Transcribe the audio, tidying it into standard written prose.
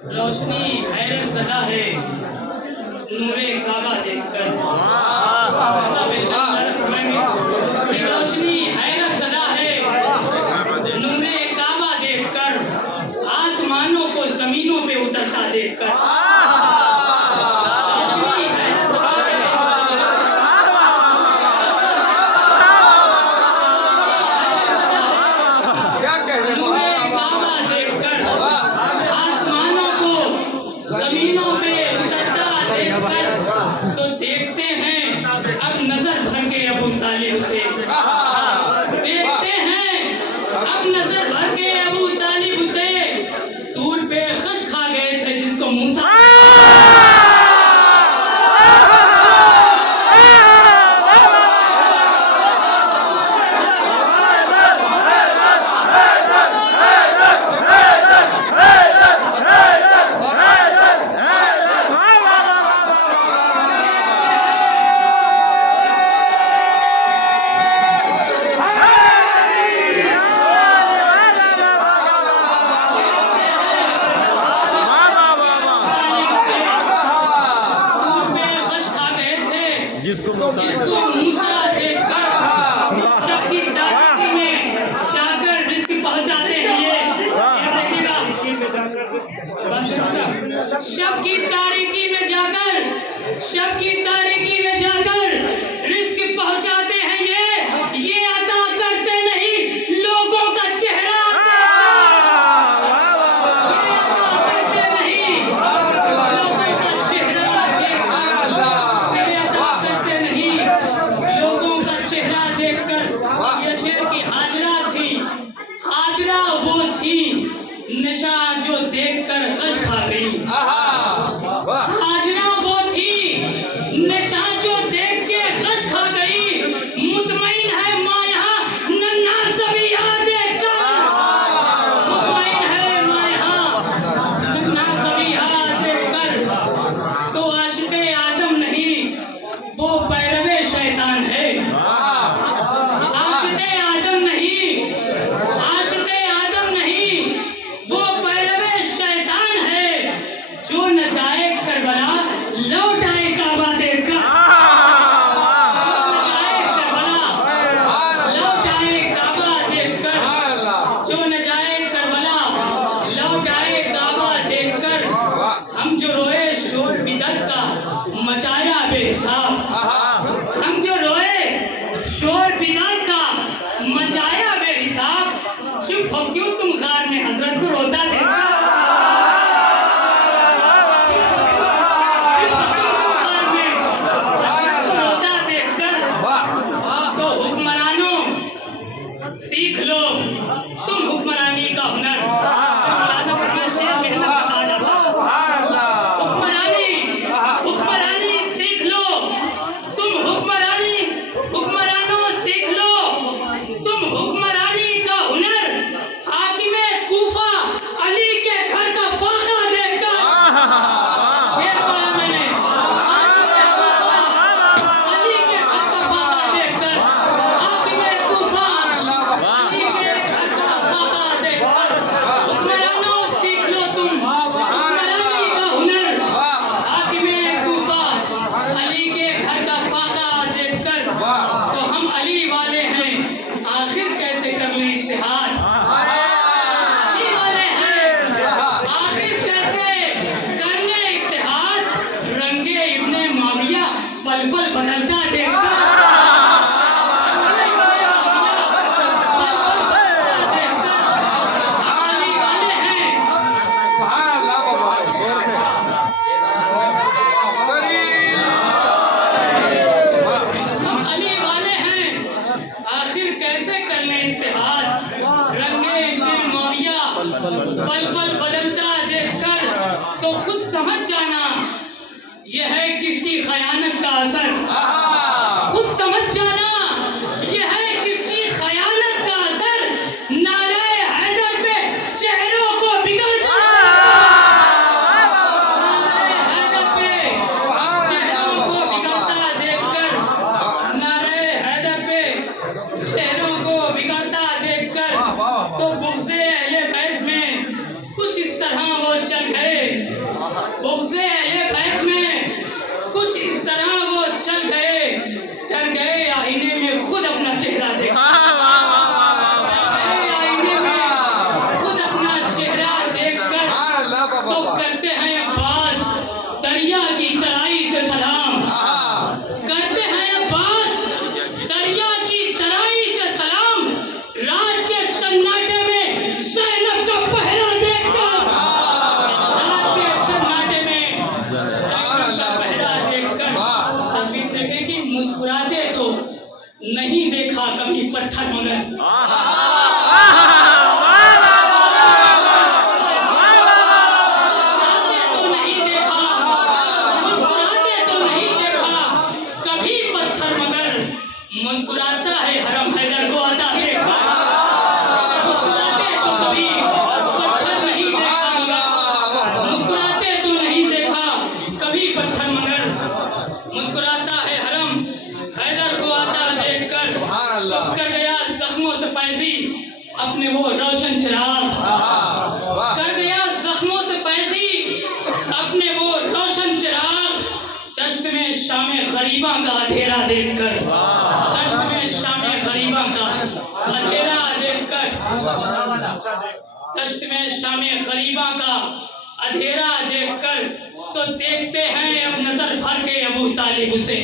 रोशनी हैरत ज़दा है नूरे काबा देखकर। रोशनी हैरत ज़दा है नूरे काबा देखकर, आसमानों को जमीनों पे उतरता देखकर। तो देखते हैं अब नजर भर के अबू तालिब से, देखते हैं अब नजर भर के अबू तालिब से। दूर पे खश खा गए थे जिसको मूसा जिसको मूसा देखकर शक की तारीकी में जाकर रिस्क पहुंचाते हैं। ये देखिएगा, शक की तारीकी में जाकर, शक की तारीकी में जाकर रिस्क पहुंचाते हैं। ये अदा करते नहीं लोगों का चेहरा, ये अदा करते नहीं लोगों का चेहरा देखकर। ये शेर की हाजरा थी, हाजरा वो थी नशा जो देखकर गश खा गई। हाजरा वो थी नशा जो देख के गश खा गई। मुतमईन है माँ यहाँ नन्हा सबिया देखकर, मुतमईन है माँ यहाँ नन्हा सबिया देखकर। तो आशिक़े आदम नहीं वो पैरवे शैतान है। हम जो रोए शोर बिदत का मचाया बेहिसाब, हम जो रोए शोर बिदत का मचाया बेहिसाब। चुप हो क्यों तुम गार में हजरत को रोता देखा? रोता देखकर। तो हुक्मरानों सीख लो तुम हुक्मरानी का हुनर। तो हम अली वाले हैं, आखिर कैसे कर लें इत्तेहाद? अली वाले हैं, आखिर कैसे कर लें इत्तेहाद? रंगे इब्ने माविया पल पल बदलता देखकर। अली वाले हैं, आखिर कैसे कर लें इत्तेहाद? रंगे इब्ने माविया पल पल बदलता देखकर। तो खुद समझ जाना यह है किसकी खयानत का असर। खुद समझ जाना यह है किसकी खयानत का असर। नारे हैदर पे चेहरों को बिगड़ता, नारे हैदर पे चेहरों को बिगड़ता देखकर, नारे हैदर पे चेहरों को बिगड़ता देखकर। तो बुग़्ज़े अहले बैत में कुछ इस तरह वो चल गए मुस्कुराता है हरम हैदर को आता देखकर, तो कर गया जख्मों से फैजी अपने वो रोशन चिराग, कर गया जख्मों से फैजी अपने वो रोशन चिराग। दश्त में शामे गरीबा का अंधेरा देखकर, दश्त में शामे गरीबा का अंधेरा देखकर, दश्त में शामे गरीबा का अंधेरा देखकर, तो देखते हैं अब नजर भर के अबू तालिब उसे।